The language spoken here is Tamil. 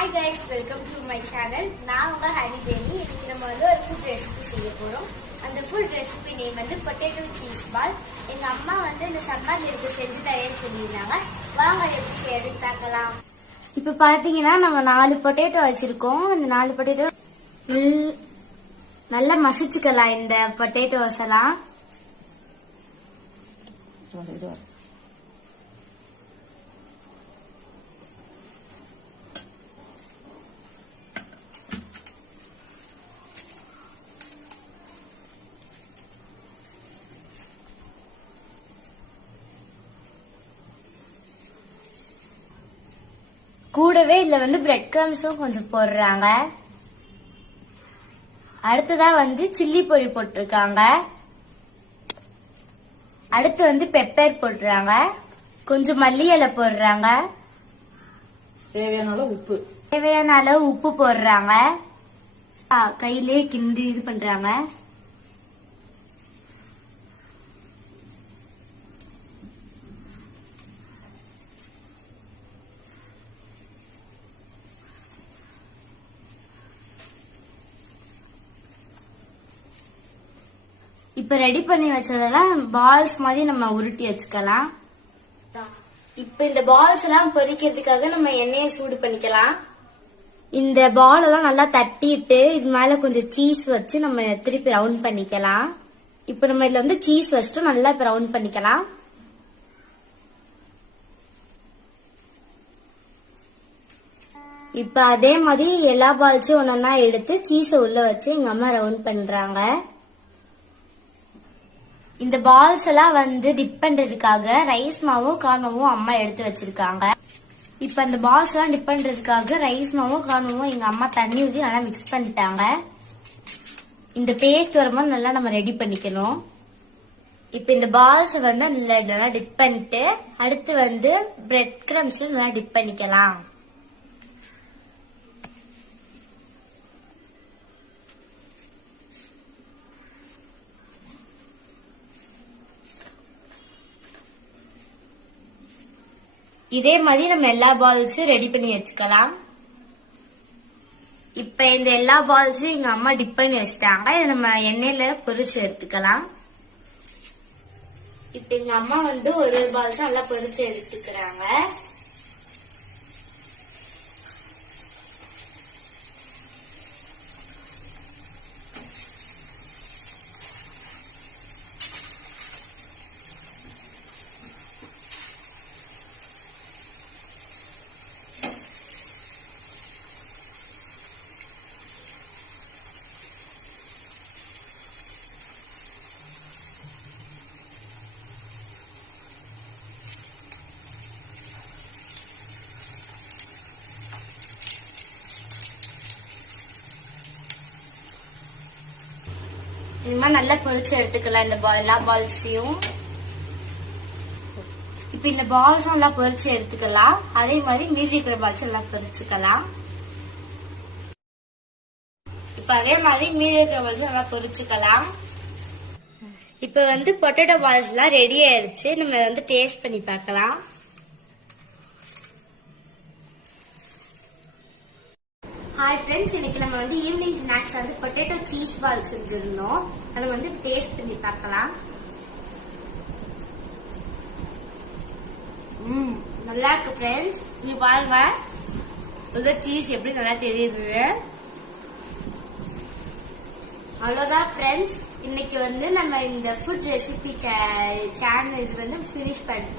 Hi guys, welcome to my channel. நான் உங்க ஹனி பேனி. இன்னைக்கு நம்ம வந்து ஒரு ஃபுட் ரெசிபி செய்ய போறோம். அந்த ஃபுட் ரெசிபி நேம் வந்து பொட்டேட்டோ சீஸ் பால். எங்க அம்மா வந்து இந்த சம்மர் லீவுக்கு செஞ்சு தரேன்னு சொல்லியிருந்தாங்க. வாங்க எப்படி செய்யறது பார்க்கலாம். இப்ப பாத்தீங்கன்னா நம்ம 4 பொட்டேட்டோ வச்சிருக்கோம். இந்த 4 பொட்டேட்டோ நல்லா மசிச்சுக்கலாம். இந்த பொட்டேட்டோஸ் எல்லாம் கூடவே இதுல வந்து பிரெட் கிரம்ஸும் கொஞ்சம் போடுறாங்க. அடுத்ததா வந்து சில்லி பொடி போட்டிருக்காங்க. அடுத்து வந்து பெப்பர் போடுறாங்க. கொஞ்சம் மல்லி இலை போடுறாங்க. தேவையான அளவு உப்பு போடுறாங்க. கையிலே கிண்டி இது பண்றாங்க. இப்ப ரெடி பண்ணி வச்சதெல்லாம் பால்ஸ் மாதிரி நம்ம உருட்டி வச்சுக்கலாம். இப்ப இந்த பால்ஸ் எல்லாம் பொரிக்கிறதுக்காக நம்ம எண்ணெயை சூடு பண்ணிக்கலாம். இந்த பால் எல்லாம் நல்லா தட்டிட்டு இது மேல கொஞ்சம் சீஸ் வச்சு நம்ம திருப்பி ரவுண்ட் பண்ணிக்கலாம். இப்ப நம்ம இதுல வந்து சீஸ் வச்சுட்டு நல்லா ரவுண்ட் பண்ணிக்கலாம். இப்ப அதே மாதிரி எல்லா பால்ஸும் ஒன்னொன்னா எடுத்து சீஸ உள்ள வச்சு எங்க அம்மா ரவுண்ட் பண்றாங்க. இந்த பால்ஸ் எல்லாம் வந்து டிப் பண்றதுக்காக ரைஸ் மாவும் கார்ன் மாவும் அம்மா எடுத்து வச்சிருக்காங்க. இப்ப அந்த பால்ஸ் எல்லாம் டிப் பண்றதுக்காக ரைஸ் மாவும் கார்ன் மாவும் எங்க அம்மா தண்ணி ஊத்தி நல்லா மிக்ஸ் பண்ணிட்டாங்க. இந்த பேஸ்ட் வரும்போது நல்லா நம்ம ரெடி பண்ணிக்கணும். இப்ப இந்த பால்ஸ் வந்து நல்லா டிப் பண்ணிட்டு அடுத்து வந்து பிரெட் கிரம்ஸ்ல நல்லா டிப் பண்ணிக்கலாம். இதே மாதிரி நம்ம எல்லா பால்ஸும் ரெடி பண்ணி வச்சுக்கலாம். இப்ப இந்த எல்லா பால்ஸும் எங்க அம்மா டிப் பண்ணி வச்சுட்டாங்க. இதை நம்ம எண்ணெயில பொரிச்சு எடுத்துக்கலாம். இப்ப எங்க அம்மா வந்து ஒரு பால்ஸும் நல்லா பொரிச்சு எடுத்துக்கிறாங்க. இந்த மாதிரி நல்லா பொரிச்சு எடுத்துக்கலாம் இந்த எல்லா பால்ஸையும். இப்ப இந்த பால்ஸும் நல்லா பொரிச்சு எடுத்துக்கலாம். அதே மாதிரி மீதி இருக்கிற பால்ஸ் நல்லா பொரிச்சுக்கலாம். இப்ப அதே மாதிரி மீதி இருக்கிற பால்ஸ் நல்லா பொரிச்சுக்கலாம். இப்ப வந்து பொட்டேட்டோ பால்ஸ் எல்லாம் ரெடி ஆயிருச்சு. நம்ம வந்து டேஸ்ட் பண்ணி பார்க்கலாம். ஹாய் ஃப்ரெண்ட்ஸ், இன்னைக்கு நம்ம வந்து ஈவினிங் ஸ்நாக்ஸ் வந்து பொட்டேட்டோ சீஸ் பால் செஞ்சிருந்தோம். அதை வந்து டேஸ்ட் பண்ணி பார்க்கலாம். நல்லா இருக்கு ஃப்ரெண்ட்ஸ். நீ பாருங்க உள்ள சீஸ் எப்படி நல்லா தெரியுது. அவ்வளவுதான் ஃப்ரெண்ட்ஸ், இன்னைக்கு வந்து நம்ம இந்த ஃபுட் ரெசிபி சேனல் இது வந்து ஃபினிஷ் பண்ணிட்டோம்.